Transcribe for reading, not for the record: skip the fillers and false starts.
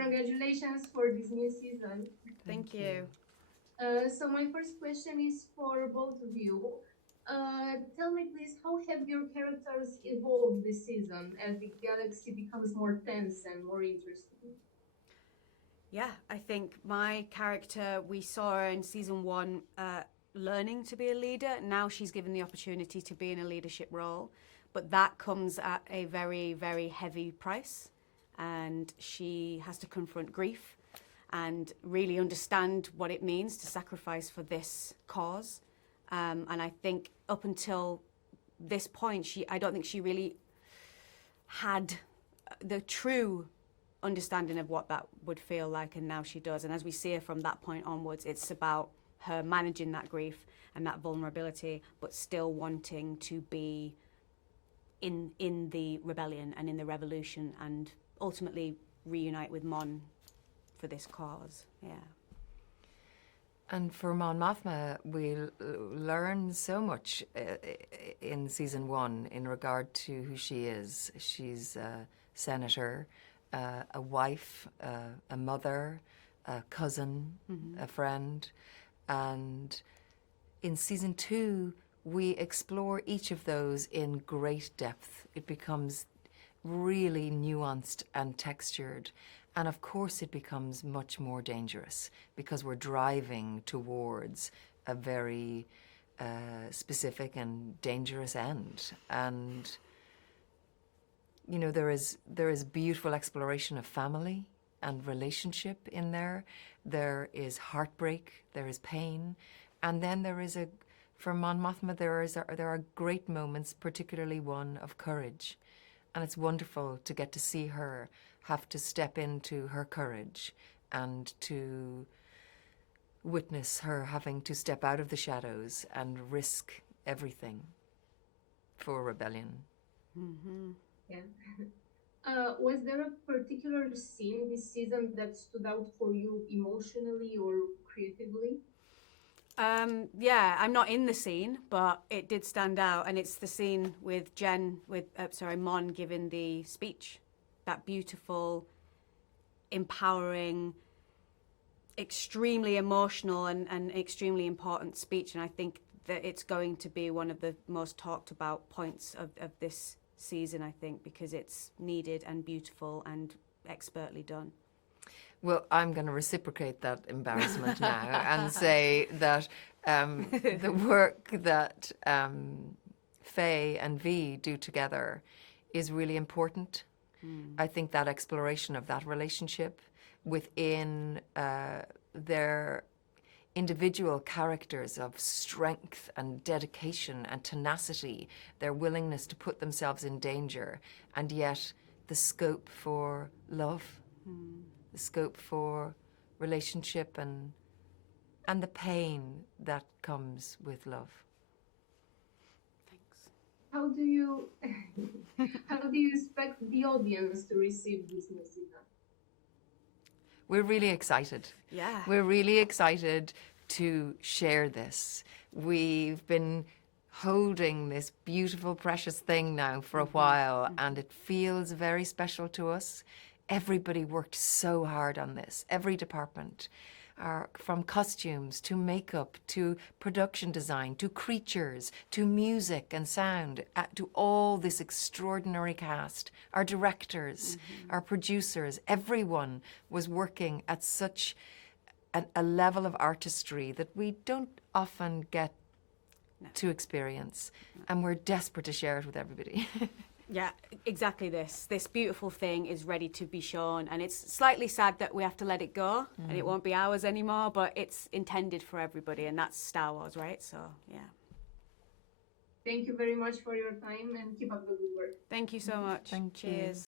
Congratulations for this new season. Thank you. So my first question is for both of you. Tell me please, how have your characters evolved this season as the galaxy becomes more tense and more interesting? Yeah, I think my character, we saw her in season one learning to be a leader. Now she's given the opportunity to be in a leadership role, but that comes at a very, very heavy price. And she has to confront grief and really understand what it means to sacrifice for this cause. And I think up until this point, I don't think she really had the true understanding of what that would feel like, and now she does. And as we see her from that point onwards, it's about her managing that grief and that vulnerability, but still wanting to be in the rebellion and in the revolution and ultimately reunite with Mon for this cause. Yeah. And for Mon Mothma, we learn so much in season one in regard to who she is. She's a senator, a wife, a mother, a cousin, a friend. And in season two, we explore each of those in great depth. It becomes really nuanced and textured. And of course it becomes much more dangerous because we're driving towards a very specific and dangerous end. And you know, there is beautiful exploration of family and relationship in there. There is heartbreak, there is pain, and then there is for Mon Mothma there are great moments, particularly one of courage. And it's wonderful to get to see her have to step into her courage and to witness her having to step out of the shadows and risk everything for rebellion. Mm-hmm. Yeah. Was there a particular scene this season that stood out for you emotionally or creatively? Yeah, I'm not in the scene, but it did stand out, and it's the scene with Mon giving the speech. That beautiful, empowering, extremely emotional and extremely important speech, and I think that it's going to be one of the most talked about points of this season, I think, because it's needed and beautiful and expertly done. Well, I'm going to reciprocate that embarrassment now and say that the work that Faye and V do together is really important. I think that exploration of that relationship within their individual characters of strength and dedication and tenacity, their willingness to put themselves in danger, and yet the scope for love, the scope for relationship and the pain that comes with love. How do you expect the audience to receive this new season? We're really excited. Yeah. We're really excited to share this. We've been holding this beautiful, precious thing now for a while, and it feels very special to us. Everybody worked so hard on this, every department. From costumes to makeup to production design to creatures to music and sound to all this extraordinary cast, our directors, our producers, everyone was working at such a level of artistry that we don't often get to experience, and we're desperate to share it with everybody. Yeah, exactly this. This beautiful thing is ready to be shown, and it's slightly sad that we have to let it go and it won't be ours anymore, but it's intended for everybody, and that's Star Wars, right? So, yeah. Thank you very much for your time and keep up the good work. Thank you so much. Thank you. Cheers.